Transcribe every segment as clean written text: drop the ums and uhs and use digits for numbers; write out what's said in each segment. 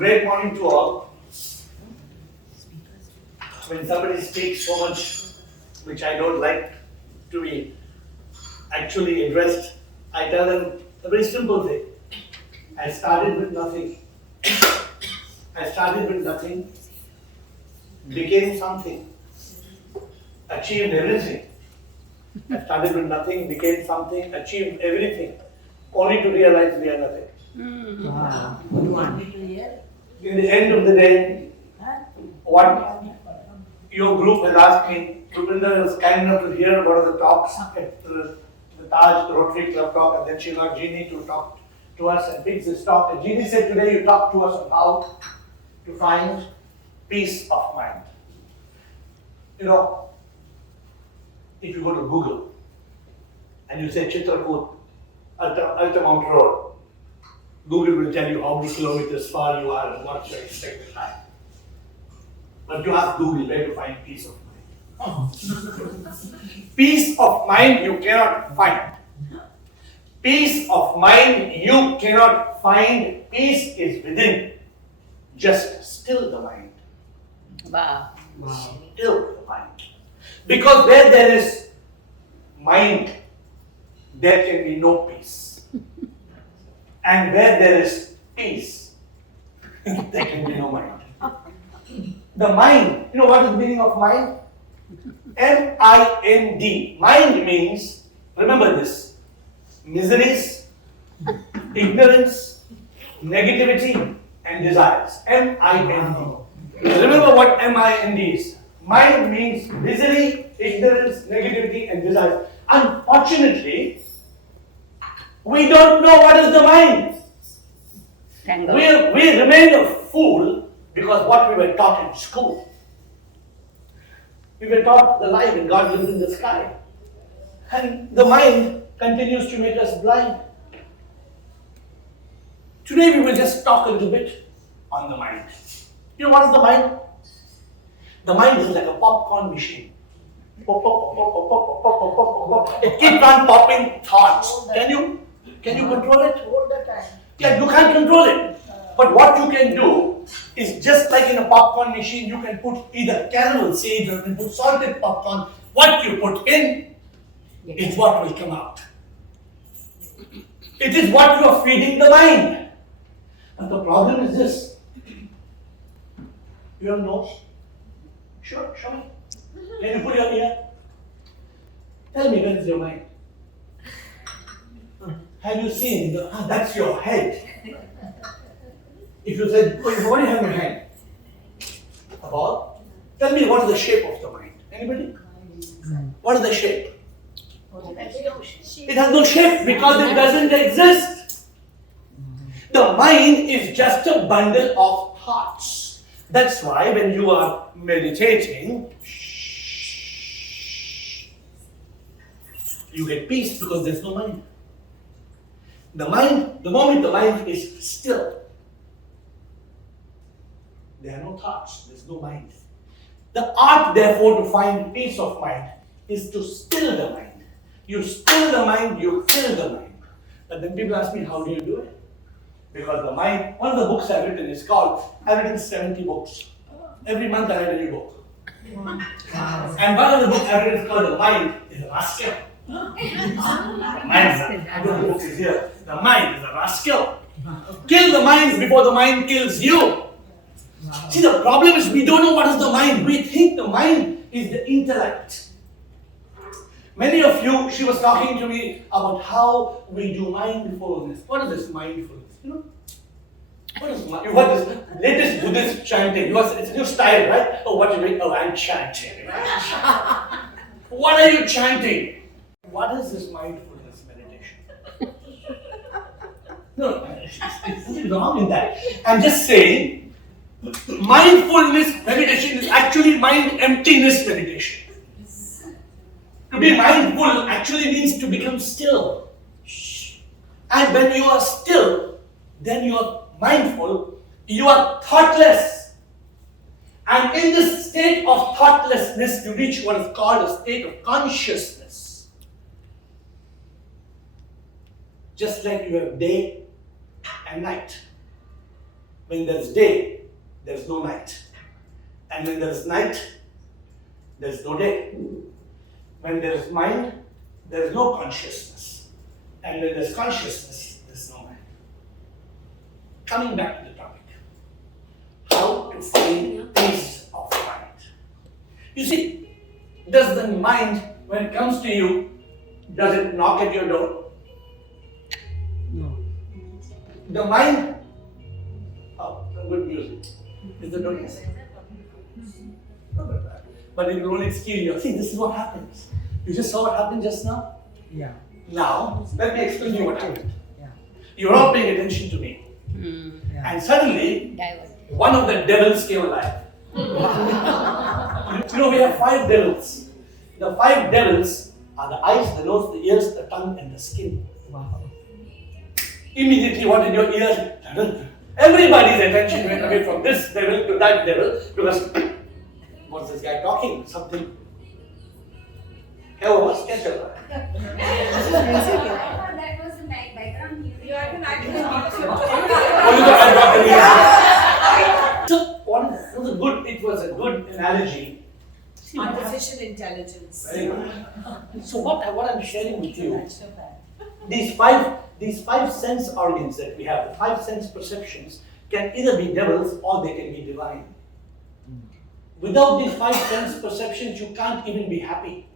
Great morning to all. When somebody speaks so much, which I don't like to be actually addressed, I tell them a very simple thing. I started with nothing. Became something, achieved everything. I started with nothing, became something, achieved everything, only to realize we are nothing. Wow. You want me to hear? In the end of the day, what your group has asked me, Rupinder was kind enough to hear one of the talks at the Taj Rotary Club talk, and then she got Jeannie to talk to us and pick this talk. And Jeannie said, today you talk to us on how to find peace of mind. You know, if you go to Google and you say Chitrakoot, Altamount Road, Google will tell you how many kilometers far you are and what's your expected time. But you ask Google where to find peace of mind. Peace of mind you cannot find. Peace of mind you cannot find. Peace is within. Just still the mind. Wow. Still the mind. Because where there is mind, there can be no peace. And where there is peace, there can be no mind. The mind, you know what is the meaning of mind? M-I-N-D. Mind means, remember this, miseries, ignorance, negativity, and desires. M-I-N-D. Remember what M-I-N-D is. Mind means misery, ignorance, negativity, and desires. Unfortunately, we don't know what is the mind. We remain a fool because what we were taught in school. We were taught the lie that God lives in the sky. And the mind continues to make us blind. Today we will just talk a little bit on the mind. You know what is the mind? The mind is like a popcorn machine. Pop, pop, pop, pop, pop, pop, pop, pop, pop, pop. It keeps on popping thoughts. Can you control it? All the time. Yeah, you can't control it. But what you can do is just like in a popcorn machine, you can put either caramel seeds or you can put salted popcorn. What you put in is what will come out. It is what you are feeding the mind. But the problem is this. You have nose? Sure, show me. Can you put your ear? Tell me, where is your mind? Have you seen? That's your head. If you said, what do you have in your hand? A ball? Tell me what is the shape of the mind? Anybody? What is the shape? It has no shape because it doesn't exist. The mind is just a bundle of thoughts. That's why when you are meditating, you get peace because there's no mind. The moment the mind is still, there are no thoughts, there's no mind. The art, therefore, to find peace of mind is to still the mind. You still the mind, you fill the mind. But then people ask me, how do you do it? Because the mind, one of the books I've written is called, I've written 70 books. Every month I write a new book. And one of the books I've written is called The Mind is a Rascal. The book is here. The mind is a rascal. Kill the mind before the mind kills you. See, the problem is we don't know what is the mind. We think the mind is the intellect. Many of you, she was talking to me about how we do mindfulness. What is this mindfulness? You know? What is latest Buddhist chanting? It's a new style, right? Oh, what do you mean? Oh, I'm chanting. What are you chanting? What is this mindfulness meditation? No, there's nothing wrong in that. I'm just saying, mindfulness meditation is actually mind emptiness meditation. To be mindful actually means to become still. And when you are still, then you are mindful, you are thoughtless. And in this state of thoughtlessness, you reach what is called a state of consciousness. Just like you have day and night. When there is day, there is no night. And when there is night, there is no day. When there is mind, there is no consciousness. And when there is consciousness, there is no mind. Coming back to the topic. How to find peace of mind. You see, does the mind, when it comes to you, does it knock at your door? No. The mind, good music. Is the door? But it will only steal you. See, this is what happens. You just saw what happened just now? Yeah. Now, let me explain to you what happened. Yeah. You're all paying attention to me. Yeah. And suddenly, one of the devils came alive. You know, we have 5 devils. The 5 devils are the eyes, the nose, the ears, the tongue, and the skin. Wow. Immediately, what did your ears? Everybody's attention went away from this devil to that devil because what's this guy talking? Something. Hello, what's that? That was a background music. You are So, it was a good analogy. Artificial intelligence. Very good. So what I'm sharing with you, these five sense organs that we have, the 5 sense perceptions, can either be devils or they can be divine. Without these 5 sense perceptions, you can't even be happy.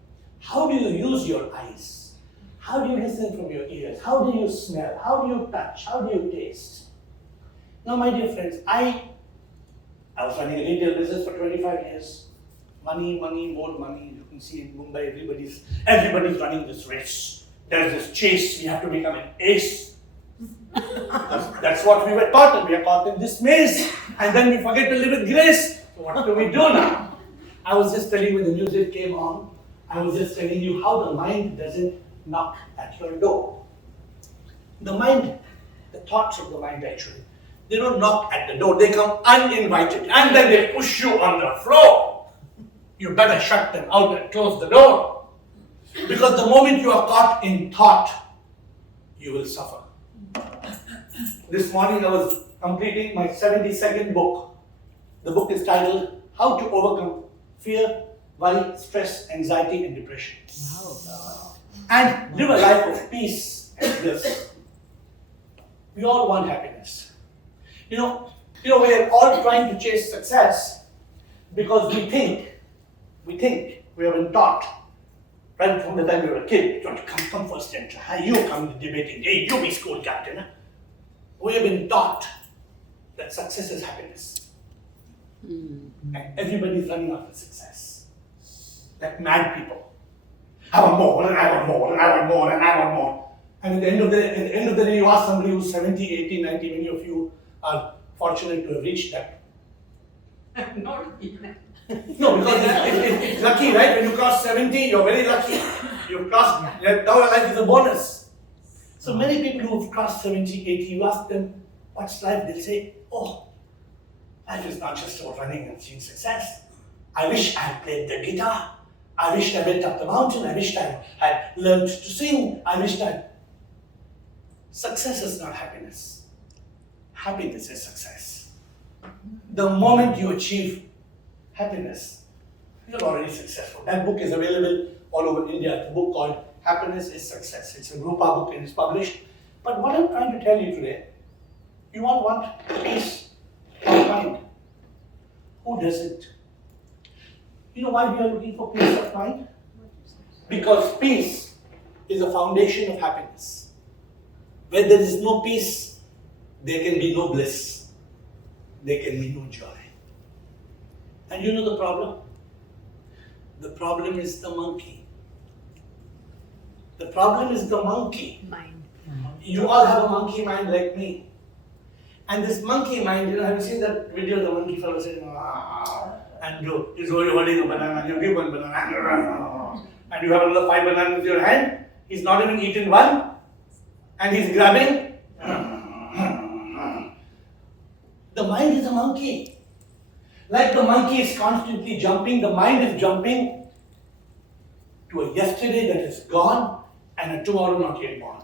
How do you use your eyes? How do you listen from your ears? How do you smell? How do you touch? How do you taste? Now, my dear friends, I was running a retail business for 25 years. Money, more money. You can see in Mumbai, everybody's running this race. There's this chase. We have to become an ace. That's what we were taught, and we are caught in this maze. And then we forget to live with grace. So what do we do now? I was just telling you when the music came on, I was just telling you how the mind doesn't knock at your door. The mind, the thoughts of the mind actually, they don't knock at the door, they come uninvited and then they push you on the floor. You better shut them out and close the door. Because the moment you are caught in thought, you will suffer. This morning I was completing my 72nd book. The book is titled How to Overcome Fear, Worry, Stress, Anxiety and Depression. Wow. And live a life of peace and bliss. We all want happiness. You know, we are all trying to chase success because we think we have been taught right from the time we were a kid, you want to come first and you come to debating, hey, you be school captain. We have been taught that success is happiness. And everybody's running after success. Like mad people. I want more and I want more and I want more and I want more. And at the end of the day, you ask somebody who's 70, 80, 90, many of you are fortunate to have reached that. Not even. No, because it's lucky, right? When you cross 70, you're very lucky. You've crossed, now your life is a bonus. So many people who've crossed 70, 80, you ask them, what's life? They'll say, oh, life is not just about running and seeing success. I wish I had played the guitar. I wished I went up the mountain. I wished I had learned to sing. I wished I... Success is not happiness. Happiness is success. The moment you achieve happiness, you're already successful. That book is available all over India. It's a book called Happiness is Success. It's a Rupa book and it's published. But what I'm trying to tell you today, you all want peace of mind. Who doesn't? You know why we are looking for peace of mind? Because peace is a foundation of happiness. Where there is no peace, there can be no bliss. There can be no joy. And you know the problem? The problem is the monkey. The problem is the monkey. mind. You all have a monkey mind like me. And this monkey mind, have you seen that video of the monkey fellow saying, and he's holding a banana, and you give one banana, and you have another 5 bananas in your hand, he's not even eaten one, and he's grabbing. The mind is a monkey. Like the monkey is constantly jumping, the mind is jumping to a yesterday that is gone and a tomorrow not yet born.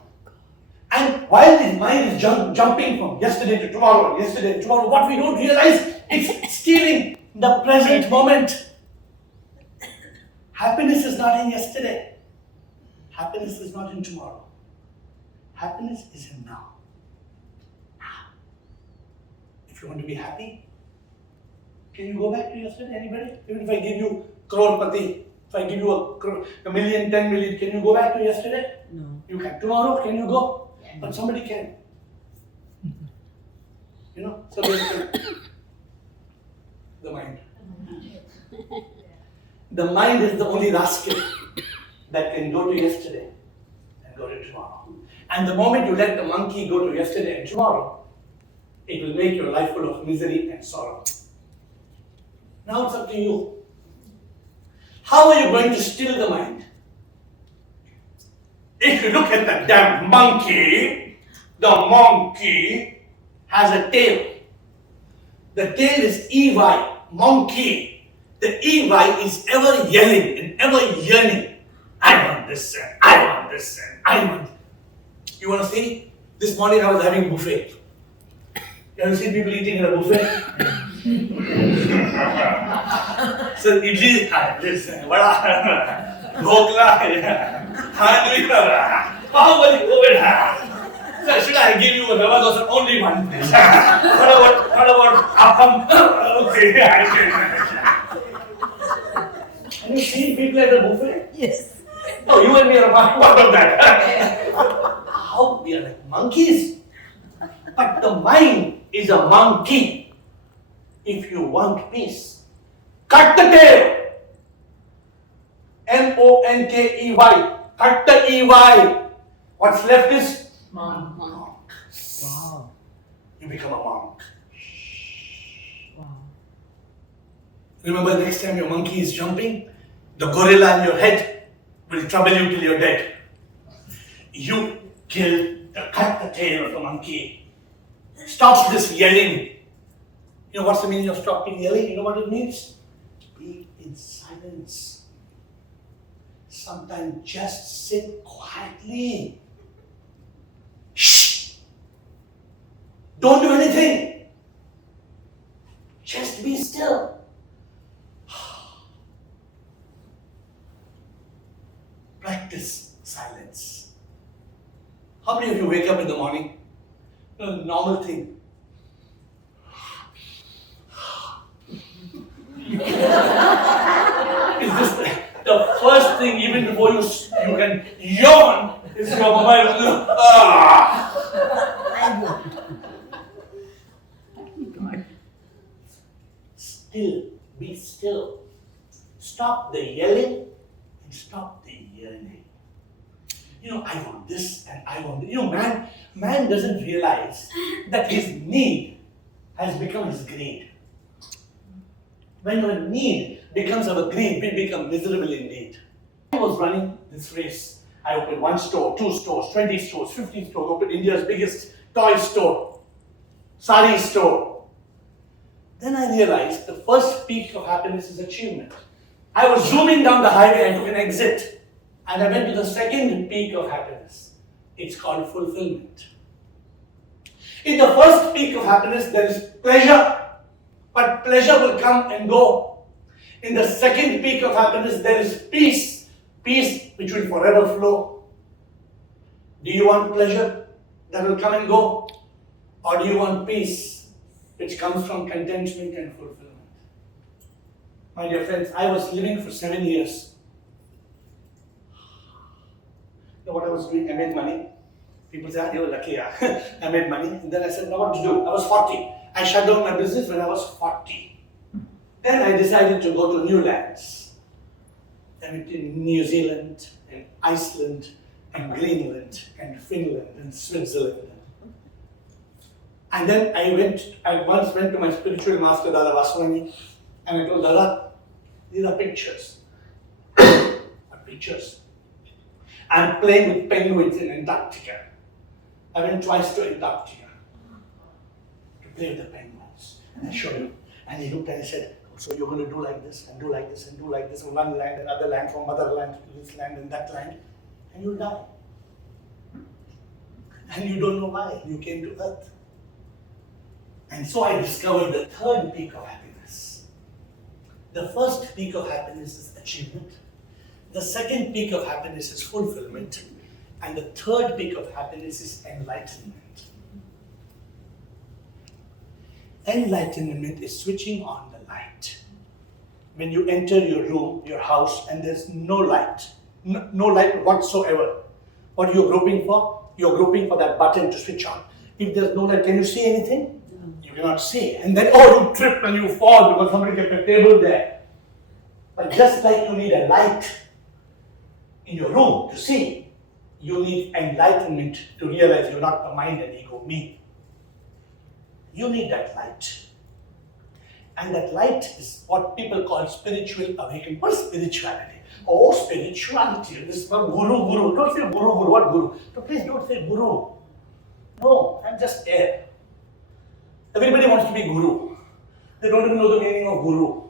And while this mind is jumping from yesterday to tomorrow, and yesterday to tomorrow, what we don't realize, it's stealing the present moment. Happiness is not in yesterday. Happiness is not in tomorrow. Happiness is in now. If you want to be happy, can you go back to yesterday? Anybody? Even if I give you crorepati, if I give you a million, 10 million, can you go back to yesterday? No. You can. Tomorrow, can you go? But somebody can. You know, so basically, the mind. The mind is the only rascal that can go to yesterday and go to tomorrow. And the moment you let the monkey go to yesterday and tomorrow, it will make your life full of misery and sorrow. Now it's up to you. How are you going to still the mind? If you look at the damn monkey, the monkey has a tail. The tail is EY, monkey. The EY is ever yelling and ever yearning. I want this and I want this and I want. You want to see? This morning I was having buffet. You ever seen people eating at a buffet? So idli, this, vada, dhokla, handwi, bahubali, COVID. So should I give you a rava dosa? Only one. What about appam? Okay, I can. Have you seen people at a buffet? Yes. Oh, you and me are part of that. How we are like monkeys. But the mind is a monkey. If you want peace, cut the tail. MONKEY. Cut the EY. What's left is Monk. monk. Wow. You become a monk. Wow. Remember, next time your monkey is jumping, the gorilla in your head will trouble you till you're dead. You cut the tail of the monkey. Stop this yelling. You know what's the meaning of stopping yelling? You know what it means? Be in silence. Sometimes just sit quietly. Shh. Don't do anything. Just be still. Practice silence. How many of you wake up in the morning? A normal thing. Is this the first thing even before you can yawn? Is your mobile? Still, be still. Stop the yelling and stop the yearning. You know, I want this and I want this. You know, man doesn't realize that his need has become his greed. When our need becomes our greed, we become miserable indeed. I was running this race. I opened 1 store, 2 stores, 20 stores, 50 stores, opened India's biggest toy store, sari store. Then I realized the first peak of happiness is achievement. I was zooming down the highway, I took an exit. And I went to the second peak of happiness. It's called fulfillment. In the first peak of happiness, there is pleasure. But pleasure will come and go. In the second peak of happiness, there is peace. Peace which will forever flow. Do you want pleasure that will come and go? Or do you want peace which comes from contentment and fulfillment? My dear friends, I was living for 7 years. You know what I was doing? I made money. People say, you're lucky, yeah. I made money. And then I said, now what to do? I was 40. I shut down my business when I was 40. Then I decided to go to new lands. I went to New Zealand and Iceland and Greenland and Finland and Switzerland. And then I once went to my spiritual master, Dada Vaswani, and I told Dada, these are pictures. Pictures. I'm playing with penguins in Antarctica. I went twice to Antarctica to play with the penguins. And I showed him. And he looked and he said, so you're going to do like this and do like this and do like this on one land, another land, from motherland to this land and that land, and you'll die. And you don't know why you came to earth. And so I discovered the third peak of happiness. The first peak of happiness is achievement. The second peak of happiness is fulfillment. And the third peak of happiness is enlightenment. Enlightenment is switching on the light. When you enter your room, your house, and there's no light, no light whatsoever, what you're groping for? You're groping for that button to switch on. If there's no light, can you see anything? You cannot see. And then, you trip and you fall because somebody kept a table there. But just like you need a light in your room to see, you need enlightenment to realize you're not the mind and ego, me. You need that light. And that light is what people call spiritual awakening. What is spirituality? Oh, spirituality. This is guru. Don't say guru. What guru? So please don't say guru. No, I'm just air. Everybody wants to be guru. They don't even know the meaning of guru.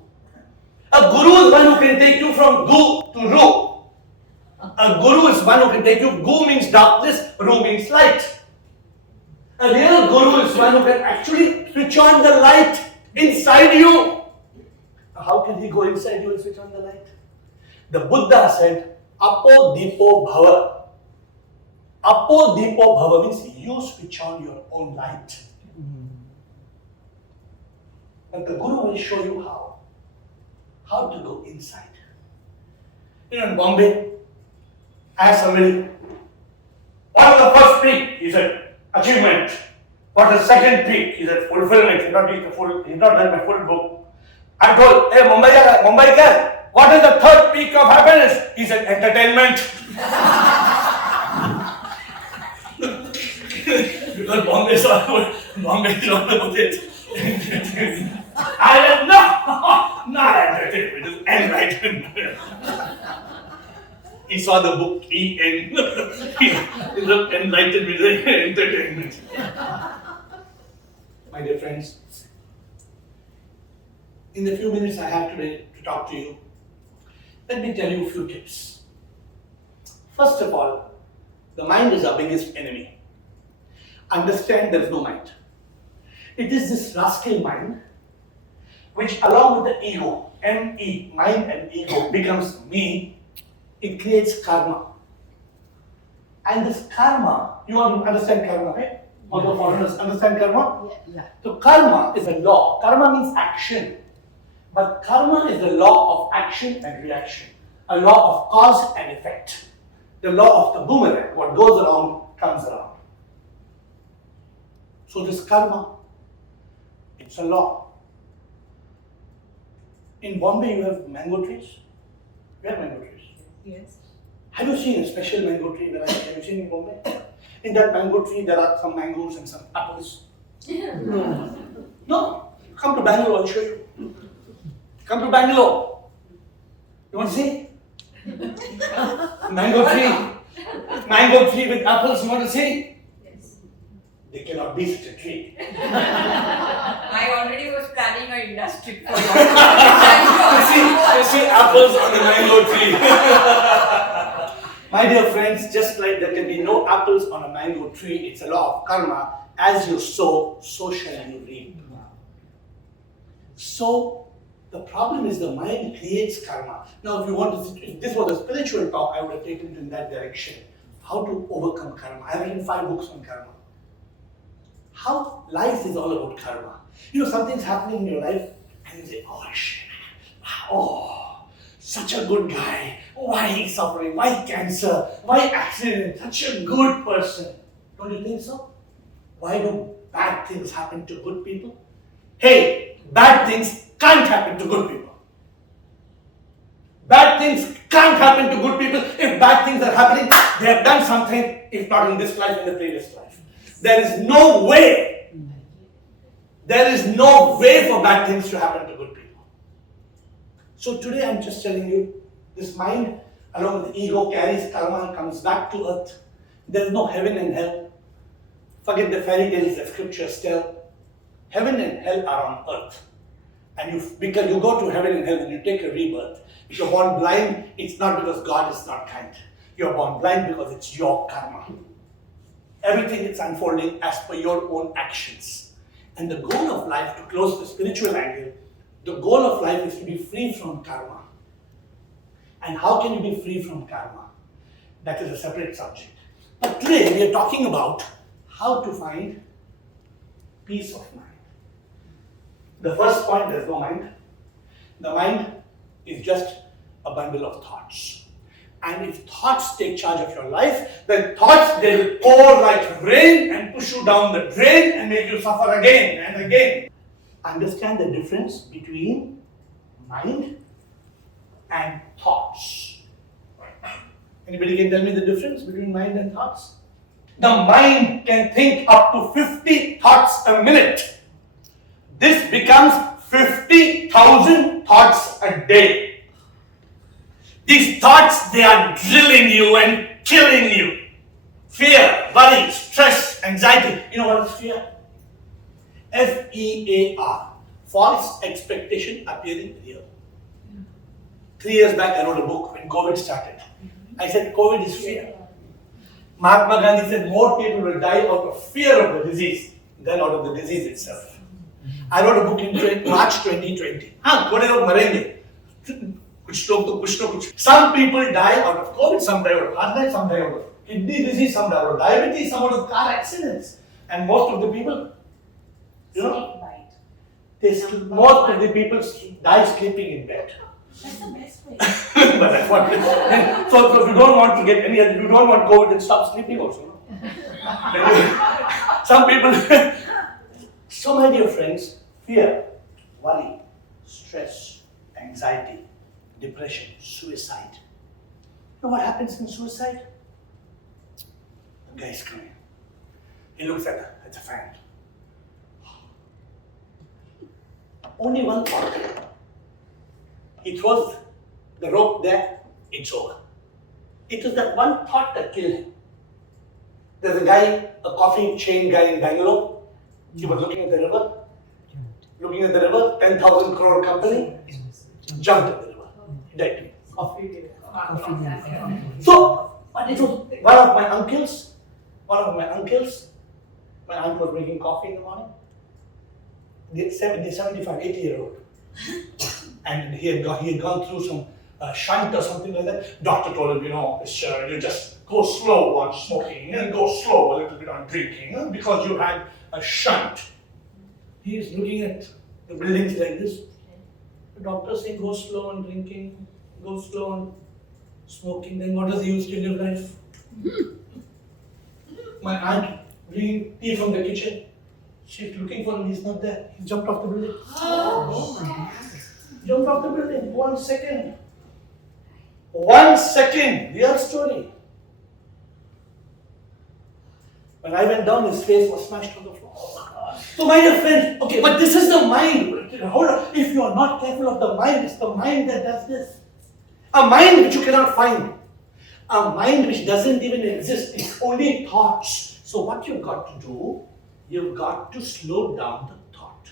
A guru is one who can take you from gu to ru. A guru is one who can take you. Gu means darkness, ru means light. A real guru is one who can actually switch on the light inside you. How can he go inside you and switch on the light? The Buddha said, Apo Dipo Bhava. Apo Dipo Bhava means you switch on your own light. But the Guru will show you how to go inside. In Bombay, I asked somebody, what is the first peak? He said, achievement. What is the second peak? He said, fulfillment. He not read my full book. I told, hey, Mumbai guy, what is the third peak of happiness? He said, entertainment. Because Bombay is all about it. I said, no, not entertainment, it's enlightenment. He saw the book E-N. He looked enlightened with entertainment. My dear friends, in the few minutes I have today to talk to you, let me tell you a few tips. First of all, the mind is our biggest enemy. Understand there is no mind. It is this rascal mind which, along with the ego, M-E, mind and ego, becomes me. It creates karma. And this karma, you want to understand karma, right? All the foreigners understand karma? Yeah. So karma is a law. Karma means action. But karma is the law of action and reaction. A law of cause and effect. The law of the boomerang. What goes around, comes around. So this karma, it's a law. In Bombay, you have mango trees. You have mango trees. Yes. Have you seen a special mango tree? Have you seen in Bombay? In that mango tree, there are some mangoes and some apples. No. Come to Bangalore, I'll show you. Come to Bangalore. You want to see? Mango tree with apples, you want to see? Yes. They cannot be such a tree. I already was planning an industry for You see apples on the mango tree. My dear friends, just like there can be no apples on a mango tree, it's a law of karma. As you sow, so shall you reap. So, the problem is the mind creates karma. Now, if this was a spiritual talk, I would have taken it in that direction. How to overcome karma. I have written 5 books on karma. How life is all about karma. Something's happening in your life, and you say, oh shit, oh, such a good guy. Why he's suffering? Why cancer? Why accident? Such a good person. Don't you think so? Why do bad things happen to good people? Hey, bad things can't happen to good people. Bad things can't happen to good people. If bad things are happening, they have done something, if not in this life, in the previous life. There is no way. There is no way for bad things to happen to good people. So today I'm just telling you, this mind, along with the ego, carries karma and comes back to earth. There is no heaven and hell. Forget the fairy tales that scriptures tell. Heaven and hell are on earth. And because you go to heaven and hell and you take a rebirth. If you're born blind, it's not because God is not kind. You're born blind because it's your karma. Everything is unfolding as per your own actions. And the goal of life, to close the spiritual angle, the goal of life is to be free from karma. And how can you be free from karma? That is a separate subject. But today we are talking about how to find peace of mind. The first point, there's no mind. The mind is just a bundle of thoughts. And if thoughts take charge of your life, then thoughts, they will pour like rain and push you down the drain and make you suffer again and again. Understand the difference between mind and thoughts. Anybody can tell me the difference between mind and thoughts? The mind can think up to 50 thoughts a minute. This becomes 50,000 thoughts a day. These thoughts, they are drilling you and killing you. Fear, worry, stress, anxiety. You know what is fear? F-E-A-R. False expectation appearing real. 3 years back, I wrote a book when COVID started. I said, COVID is fear. Mahatma Gandhi said, more people will die out of fear of the disease than out of the disease itself. I wrote a book in March 2020. Some people die out of COVID, some die out of heart attack, some die out of kidney disease, some die out of diabetes, some out of car accidents. And most of the people, most of the people die sleeping in bed. That's the best way. But that's what. So if you don't want to get any, if you don't want COVID, then stop sleeping also. Some people. So my dear friends, fear, worry, stress, anxiety, depression, suicide. You know what happens in suicide? The guy is coming. He looks at the fan. Only one thought. He throws the rope there, it's over. It was that one thought that killed him. There's a guy, a coffee chain guy in Bangalore. He was looking at the river, 10,000 crore company, jumped in the river. He died. So, it was one of my uncles, my aunt was making coffee in the morning. The 75, 80-year-old. And he had gone through some shunt or something like that. Doctor told him, you just go slow on smoking and go slow a little bit on drinking because you had a shunt. He is looking at the buildings like this. The doctor saying, go slow on drinking, go slow on smoking. Then what does he use to live life? My aunt bringing tea from the kitchen. She's looking for him, he's not there. He jumped off the building. Jumped off the building. 1 second. 1 second. Real story. When I went down, his face was smashed on the floor. So my dear friends, okay, but this is the mind. Hold on. If you are not careful of the mind, it's the mind that does this. A mind which you cannot find. A mind which doesn't even exist. It's only thoughts. So what you've got to do, you've got to slow down the thought.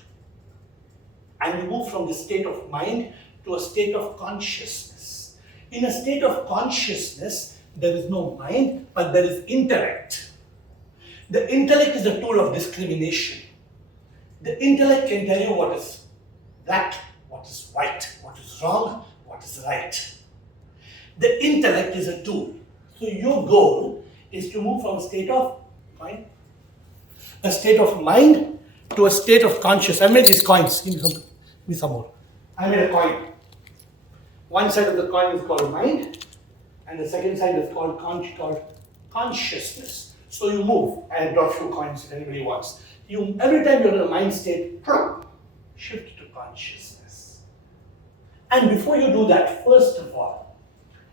And you move from the state of mind to a state of consciousness. In a state of consciousness, there is no mind, but there is intellect. The intellect is a tool of discrimination. The intellect can tell you what is black, what is white, what is wrong, what is right. The intellect is a tool. So your goal is to move from a state of mind to a state of conscious. I made these coins. Give me some more. I made a coin. One side of the coin is called mind, and the second side is called consciousness. So you move. I brought few coins if anybody wants. Every time you're in a mind state, shift to consciousness. And before you do that, first of all,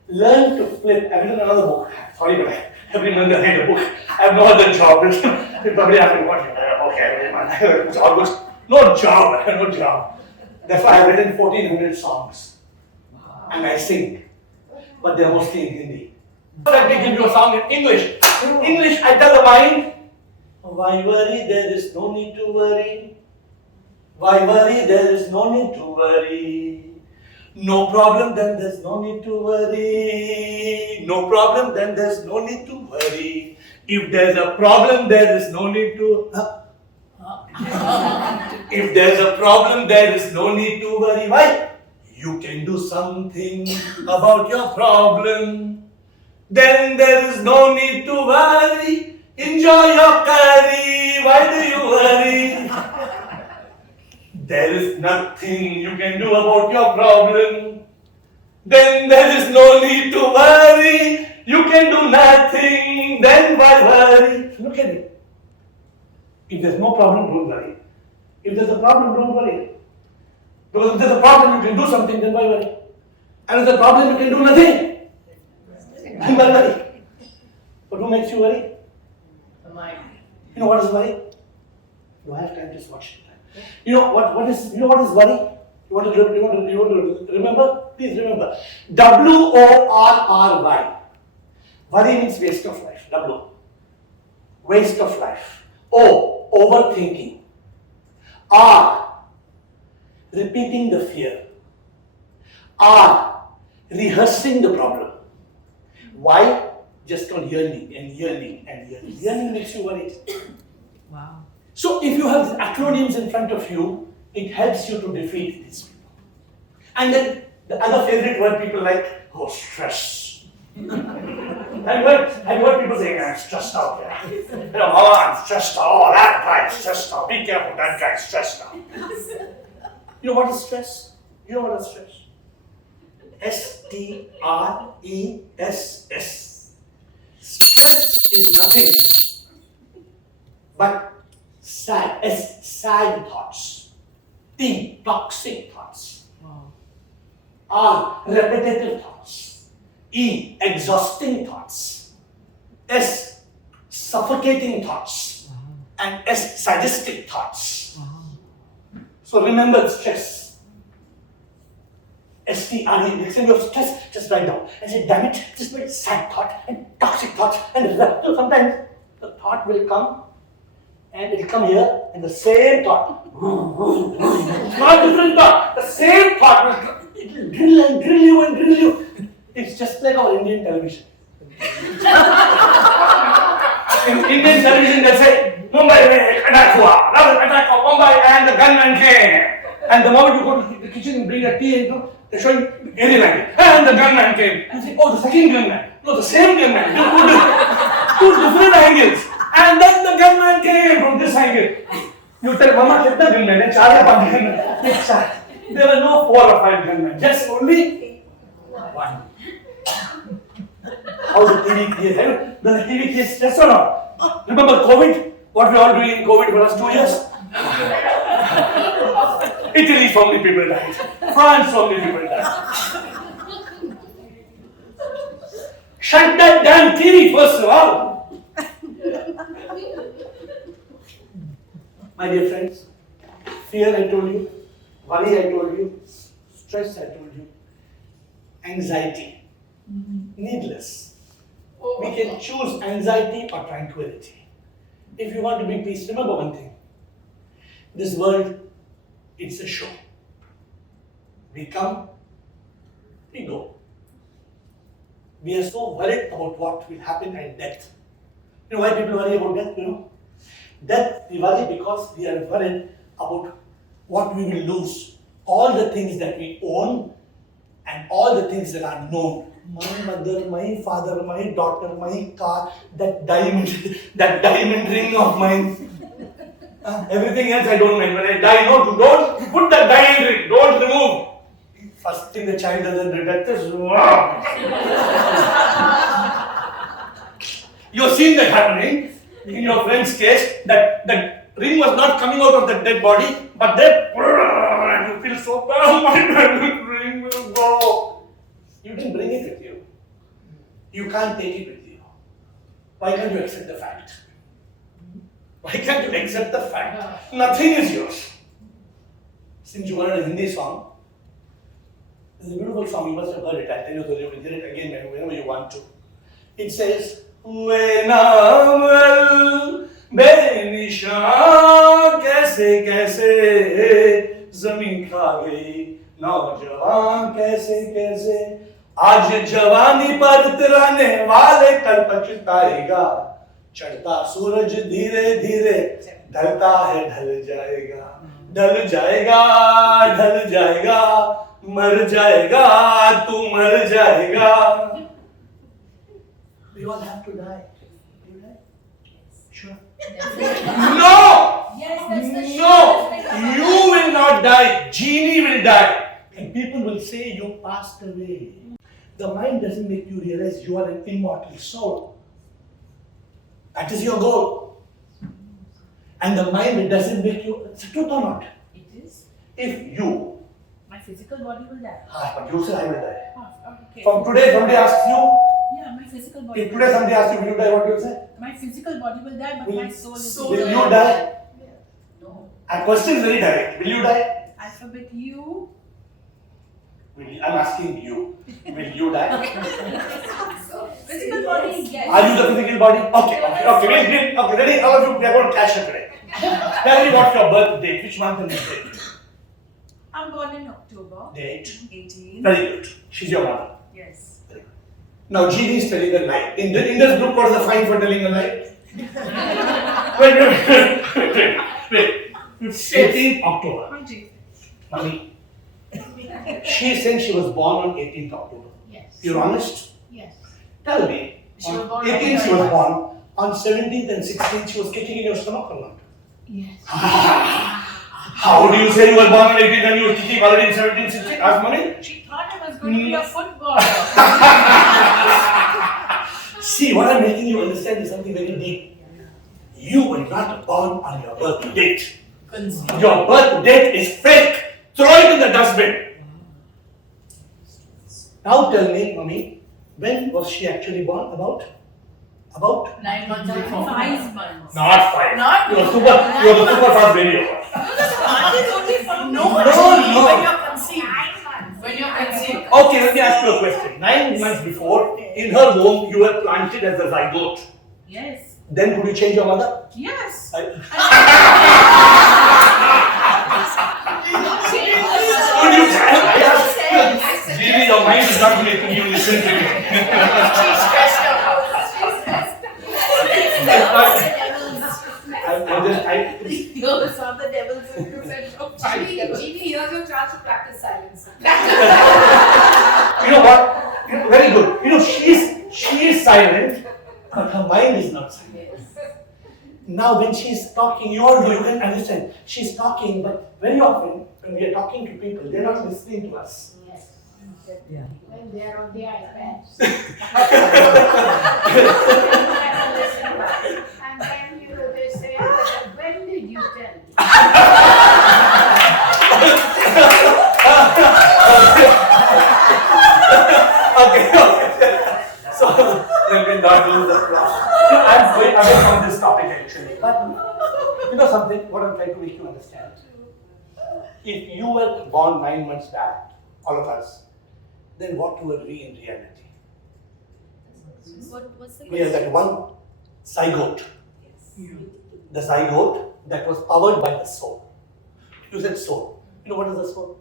learn to flip. I've written another book. Sorry, but every month I read a book. I have no other job. You probably have been watching. Okay, it's almost no job. Therefore, I've written 1,400 songs. And I sing. But they're mostly in Hindi. Let me give you a song in English. English, I tell the mind, why worry? There is no need to worry. Why worry? There is no need to worry. No problem, then there's no need to worry. No problem, then there's no need to worry. If there's a problem, there is no need to. If there's a problem, there is no need to worry. Why? You can do something about your problem. Then there is no need to worry. Enjoy your curry. Why do you worry? There is nothing you can do about your problem. Then there is no need to worry. You can do nothing. Then why worry? Look at it. If there's no problem, don't worry. If there's a problem, don't worry. Because if there's a problem, you can do something, then why worry? And if there's a problem, you can do nothing, then why worry? But who makes you worry? The mind. You know what is worry? Do I have time to watch? You know what is worry? You want to remember? Please remember. WORRY. Worry means waste of life. W. Waste of life. O. Overthinking. R. Repeating the fear. R. Rehearsing the problem. Why? Just on yearning and yearning and yearning. Yearning makes you worried. Wow. So if you have acronyms in front of you, it helps you to defeat these people. And then the other favorite word people like, stress. I've heard people saying, I'm stressed out. Yeah. You know, I'm stressed out. Oh, that guy's stressed out. Be careful, that guy's stressed out. You know what is stress? You know what is stress? STRESS. Stress is nothing but sad thoughts. T, toxic thoughts. Wow. R, repetitive thoughts. E, exhausting thoughts. S, suffocating thoughts. Wow. And S, sadistic thoughts. Wow. So remember stress. STRE, next time you have stress, just write down and say, damn it, this is sad thought and toxic thought. And sometimes the thought will come and it will come here and the same thought. Not different thought, the same thought will come. It will drill and drill you and drill you. It's just like our Indian television. In Indian television, they say, Mumbai mein attack hua, attack of Mumbai, and the gunman came. And the moment you go to the kitchen and bring a tea, and they're showing alien language. And the gunman came. You say, oh, the second gunman. No, the same gunman. Two different angles. And then the gunman came from this angle. You tell Mama, kitna gunman hai? 4 or 5 gunmen. There were no 4 or 5 gunmen. Just only one. How the TV creates? Does the TV create stress or not? Remember COVID? What we all doing in COVID for us 2 years? Italy, so many people died. France, so many people died. Shut that damn TV first of all. My dear friends, fear I told you, worry I told you, stress I told you, anxiety, needless. We can choose anxiety or tranquility. If you want to be peace, remember one thing. This world, it's a show. We come, we go. We are so worried about what will happen at death. You know why people worry about death? You know? Death, we worry because we are worried about what we will lose. All the things that we own and all the things that are known. My mother, my father, my daughter, my car, that diamond ring of mine. Everything else I don't mind. When I die, no, don't put that diamond ring, don't remove. First thing the child does in death is, wow. You've seen that happening in your friend's case, that ring was not coming out of the dead body, but then, and you feel so bad, oh my diamond ring will go. You didn't bring it with you. You can't take it with you. Why can't you accept the fact? Why can't you accept the fact? Nothing is yours. Since you heard a Hindi song, it's a beautiful song, you must have heard it. I'll tell you so you can hear it again whenever you want to. It says, when amal benishan kaise kaise zameen kha gayi नौजवान कैसे कैसे आज जवानी पर तिराने वाले कल पछताएगा चढ़ता सूरज धीरे धीरे ढलता है ढल जाएगा ढल जाएगा ढल जाएगा मर जाएगा तू मर जाएगा. We all have to die. You die? Sure. No! Yes, that's the No! You will not die. Genie will die. And people will say you passed away. The mind doesn't make you realize you are an immortal soul. That is your goal. And the mind doesn't make you. It's a truth or not? It is. If you. My physical body will die. But you said I will die. Okay. From today, somebody asks you. Yeah, my physical body. If today somebody asks you, will you die? What do you say? My physical body will die, but my soul is. Will you die? No. A question is very direct. Will you die? Alphabet U. I'm asking you. Will you die? Physical body, yes. Are you the physical body? Okay. Okay, ready? All of you, we are going to catch up today. Tell me what's your birth date. Which month and which date? I'm born in October. Date. 18. Very good. She's your mother. Yes. Now, Jeannie is telling a lie. In this group, what is the fine for telling a lie? Wait. 18th October. Mommy. She is saying she was born on 18th October. Yes. You're honest? Yes. Tell me. She was On born 18th she on was born. On 17th and 16th she was kicking in your stomach or not? Yes. How do you say you were born on 18th and you were kicking already in 17th, 16th? Ask money? She thought I was going to be a footballer. See, what I'm making you understand is something very deep. You were not born on your birth date. Your birth date is fake. Throw it in the dustbin. Now tell me, mommy, when was she actually born? About? 9 months before. 5 months. Not 5. Not You're the super fast baby. Aunt is only from No. when you're conceived. When you're conceived. Okay, let me ask you a question. 9 months before, in her womb, you were planted as a zygote. Yes. Then could you change your mother? Yes. Could you Really, your mind is not making you listen to me. She's stressed out. Those are the devils in the center. Genie, here's your chance to practice silence. You know what? Very good. She is silent, but her mind is not silent. Now when she's talking, you can understand. She's talking, but very often when we are talking to people, they're not listening to us. Yes. Yeah. When they are on the iPads. And then they say, when did you tell me? Okay. So let me not lose the plot. I'm going away from this topic actually. But you know something, what I'm trying to make you understand. If you were born 9 months back, all of us, then what were we in reality? What's the We are that one zygote. The zygote that was powered by the soul. You said soul. You know what is the soul?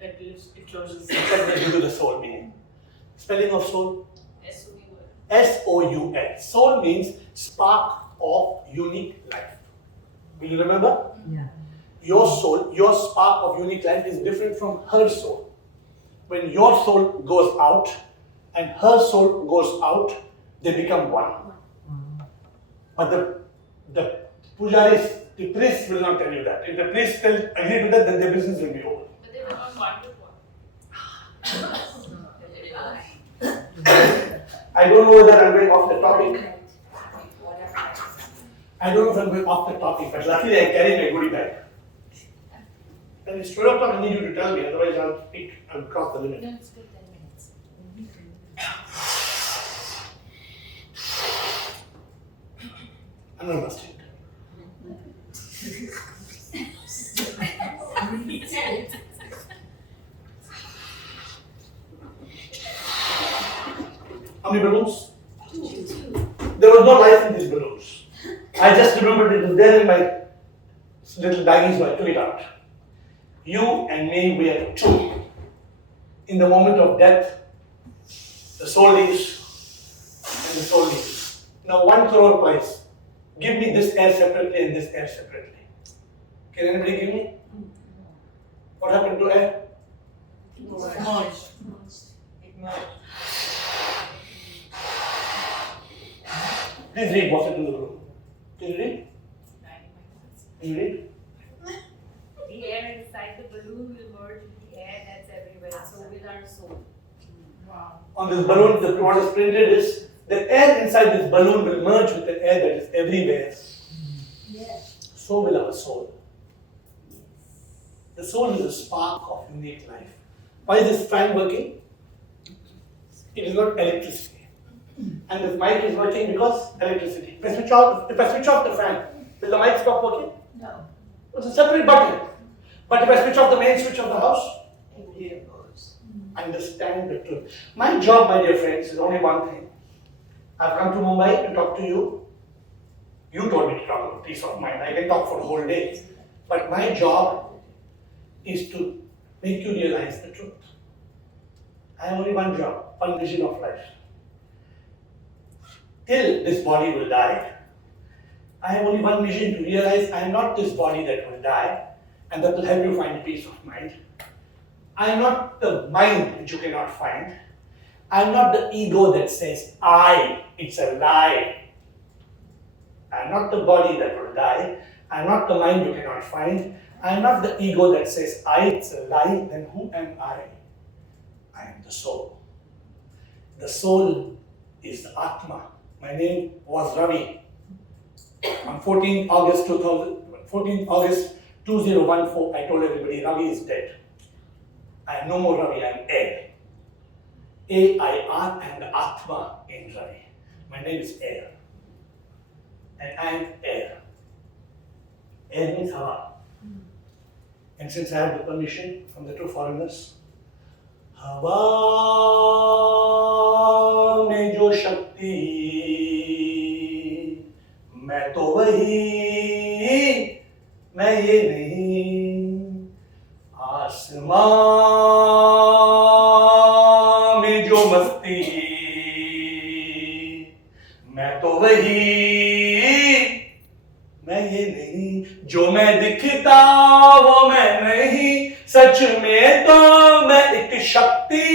That lives, it closes. Let me give you the soul meaning. Spelling of soul? S-O-U-L. S-O-U-L. Soul means spark of unique life. Will you remember? Yeah. Your soul, your spark of unique life is different from her soul. When your soul goes out and her soul goes out, they become one. But the pujaris, the priest will not tell you that. If the priest will agree to that, then their business will be over. But they become one with one. I don't know whether I'm going off the topic. I don't know if I'm going off the topic, but luckily I carry my goodie bag. And it's 12 o'clock, I need you to tell me, otherwise I'll cross the limit. No, it's good 10 minutes. I'm not busting. How many balloons? There was no life in these balloons. I just remembered it was there in my little baggies, so I took it out. You and me, we are two. In the moment of death, the soul leaves and the soul leaves. Now 1 crore price. Give me this air separately and this air separately. Can anybody give me? What happened to air? Merged. It merged. Please read what's in the room. Can you read? Can you read? The air inside the balloon will merge with the air that's everywhere. So will our soul. Wow. On this balloon, what is printed is the air inside this balloon will merge with the air that is everywhere. Yes. So will our soul. The soul is a spark of unique life. Why is this fan working? It is not electricity. And this mic is working because electricity. If I switch off the fan, will the mic stop working? No. It's a separate button. But if I switch off the main switch of the house, It goes. understand the truth. My job, my dear friends, is only one thing. I've come to Mumbai to talk to you. You told me to talk about peace of mind. I can talk for a whole day. But my job is to make you realize the truth. I have only one job, one vision of life. Till this body will die, I have only one vision to realize I am not this body that will die, and that will help you find peace of mind. I am not the mind which you cannot find. I am not the ego that says I, it's a lie. I am not the body that will die. I am not the mind you cannot find. I am not the ego that says I, it's a lie. Then who am I? I am the soul. The soul is the Atman. My name was Ravi. On 14th August 2014, I told everybody Ravi is dead. I am no more Ravi, I am air. AiR and Atman in Ravi. My name is air. And I am air. Air means Hava. And since I have the permission from the two foreigners, हवा में जो शक्ति मैं तो वही मैं ये नहीं आसमां में जो मस्ती मैं तो वही मैं ये नहीं जो मैं दिखता वो मैं नहीं सच में तो मैं एक शक्ति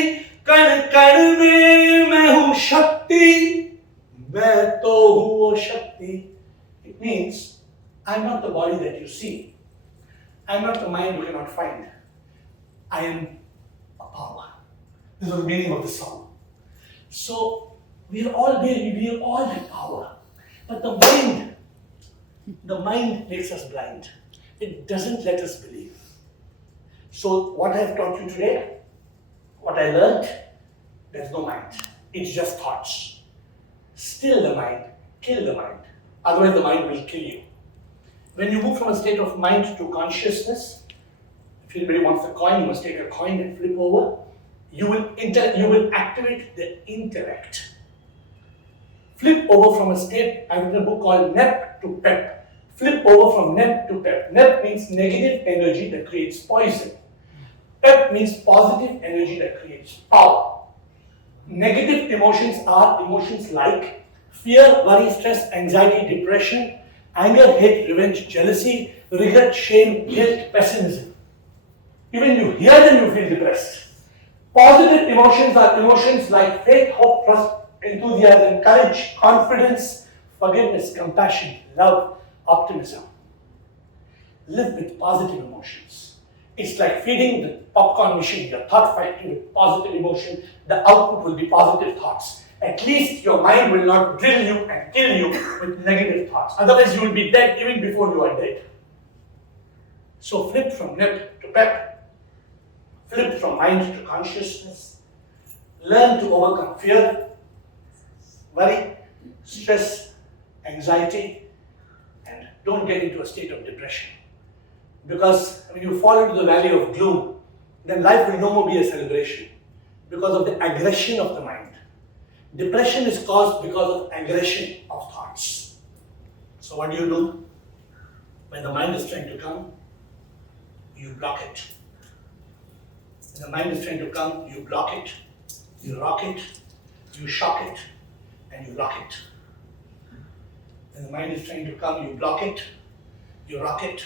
कण कण में मैं हूँ शक्ति मैं तो हूँ वो शक्ति. It means I'm not the body that you see. I'm not the mind you cannot find. I am a power. This is the meaning of the song. So we are all that power. But the mind makes us blind. It doesn't let us believe. So what I have taught you today, what I learned, there's no mind. It's just thoughts. Still the mind, kill the mind. Otherwise the mind will kill you. When you move from a state of mind to consciousness, if anybody wants a coin, you must take a coin and flip over. You will activate the intellect. Flip over from a state, I read a book called NEP to PEP. Flip over from NEP to PEP. NEP means negative energy that creates poison. PEP means positive energy that creates power. Negative emotions are emotions like fear, worry, stress, anxiety, depression, anger, hate, revenge, jealousy, regret, shame, guilt, pessimism. Even you hear them, you feel depressed. Positive emotions are emotions like faith, hope, trust, enthusiasm, courage, confidence, forgiveness, compassion, love, optimism. Live with positive emotions. It's like feeding the popcorn machine, your thought factory with positive emotion. The output will be positive thoughts. At least your mind will not drill you and kill you with negative thoughts. Otherwise you will be dead even before you are dead. So flip from NEP to PEP. Flip from mind to consciousness. Learn to overcome fear, worry, stress, anxiety, and don't get into a state of depression. Because when you fall into the valley of gloom, then life will no more be a celebration because of the aggression of the mind. Depression is caused because of aggression of thoughts. So what do? When the mind is trying to come, you block it. When the mind is trying to come, you block it, you rock it, you shock it, and you lock it. When the mind is trying to come, you block it, you rock it,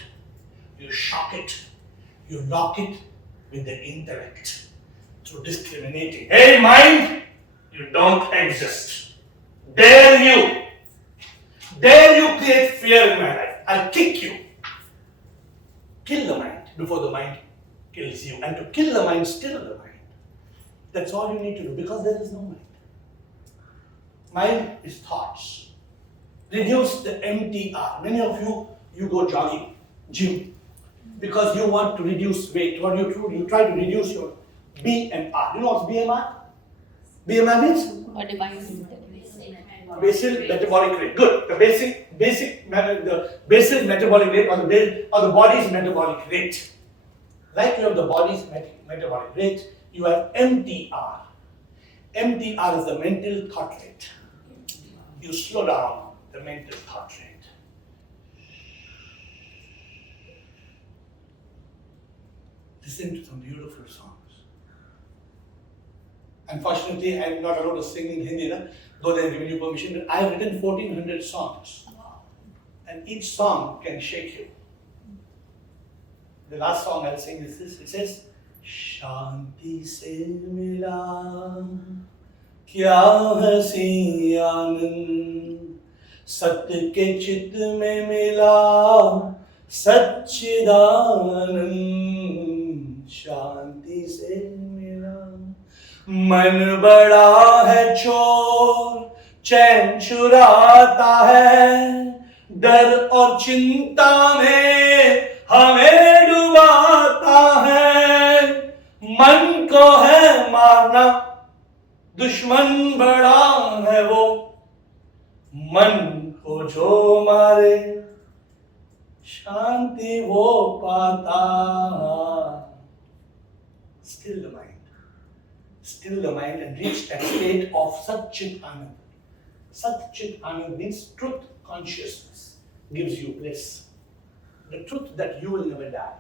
you shock it, you lock it with the intellect through discriminating. Hey mind, you don't exist. Dare you? Dare you create fear in my life? I'll kick you. Kill the mind before the mind kills you. And to kill the mind, still the mind. That's all you need to do because there is no mind. Mind is thoughts. Reduce the MTR. Many of you go jogging, gym, because you want to reduce weight. What do? You try to reduce your BMR. You know what's BMR? BMR means? Basal metabolic rate. Good. The basal metabolic rate or the body's metabolic rate. Like you have the body's metabolic rate, you have MTR. MTR is the mental thought rate. You slow down the mental thought rate. Listen to some beautiful songs. Unfortunately, I am not allowed to sing in Hindi, though they have given you permission, but I have written 1400 songs. And each song can shake you. The last song I'll sing is this. It says, Shanti se mila, kya hasi anand, sat ke chit mein mila, Satchidanand. Shanti se mila. मन बड़ा है चोर, चैन चुराता है, डर और चिंता में हमें डुबाता है, मन को है मारना, दुश्मन बड़ा है वो, मन को जो मारे, शांति वो पाता. Still the mind. Still the mind and reach that state of Sat Chit Anand. Sat Chit Anand means truth consciousness gives you bliss. The truth that you will never die.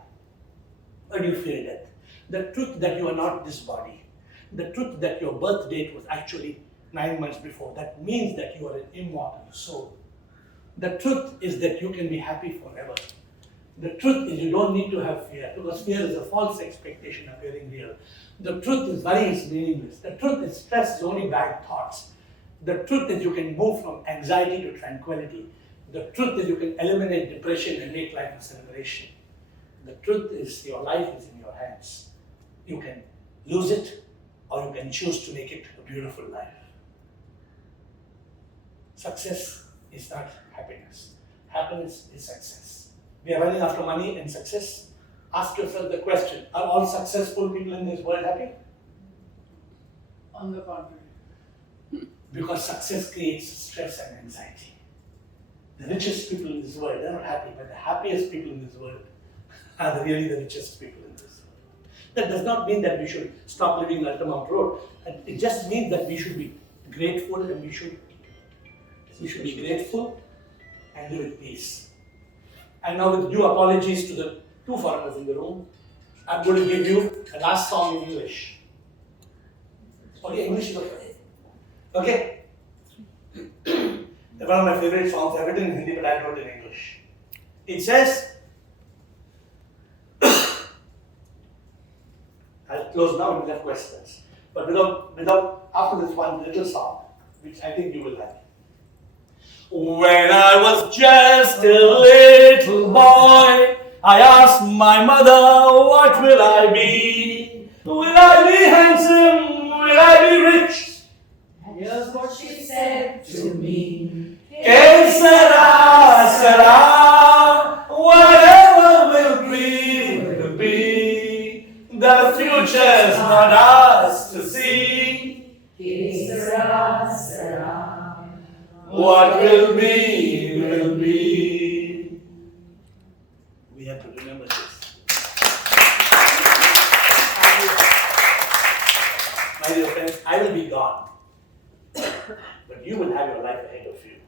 Or do you fear death? The truth that you are not this body. The truth that your birth date was actually 9 months before. That means that you are an immortal soul. The truth is that you can be happy forever. The truth is you don't need to have fear because fear is a false expectation appearing real. The truth is worry is meaningless. The truth is stress is only bad thoughts. The truth is you can move from anxiety to tranquility. The truth is you can eliminate depression and make life a celebration. The truth is your life is in your hands. You can lose it or you can choose to make it a beautiful life. Success is not happiness. Happiness is success. We are running after money and success. Ask yourself the question, are all successful people in this world happy? On the contrary. Because success creates stress and anxiety. The richest people in this world, they're not happy, but the happiest people in this world are really the richest people in this world. That does not mean that we should stop living Altamount Road. It just means that we should be grateful and we should be grateful and live with peace. And now with due apologies to the 2 foreigners in the room, I'm going to give you a last song in English. Okay, English is okay. Okay? One of my favorite songs, I've written in Hindi but I wrote in English. It says, I'll close now and we'll have questions. But without after this one little song, which I think you will like. When I was just a little boy, I asked my mother, what will I be? Will I be handsome? Will I be rich? And here's what she said to me. Que sera, sera, whatever will be, will be. The future's not ours to see. Que sera, sera. What will be, will be. We have to remember this. My dear friends, I will be gone. But you will have your life ahead of you.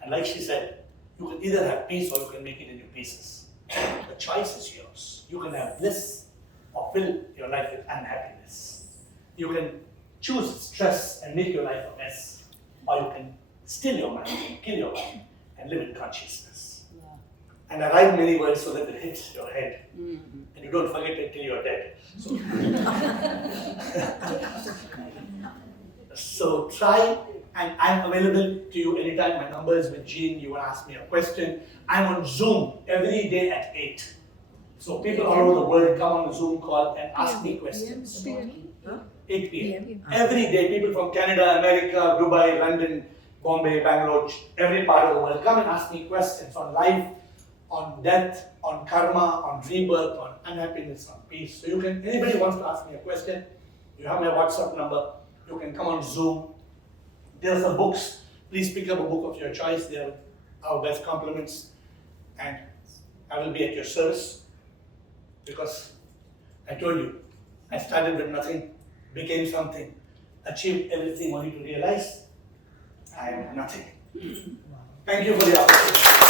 And like she said, you can either have peace or you can make it into pieces. The choice is yours. You can have bliss or fill your life with unhappiness. You can choose stress and make your life a mess. Or you can Still your mind, kill your mind, and live in consciousness. And I write many words so that it hits your head. And you don't forget it till you're dead. So try, and I'm available to you anytime. My number is with Jean. You want to ask me a question. I'm on Zoom every day at 8. So people all over the world come on a Zoom call and ask me questions. 8 p.m. Every day, people from Canada, America, Dubai, London, Bombay, Bangalore, every part of the world come and ask me questions on life, on death, on karma, on rebirth, on unhappiness, on peace. So you can, anybody wants to ask me a question, you have my WhatsApp number, you can come on Zoom. There are some books. Please pick up a book of your choice. They are our best compliments. And I will be at your service because I told you, I started with nothing, became something, achieved everything only to realize I am nothing. Thank you for the opportunity.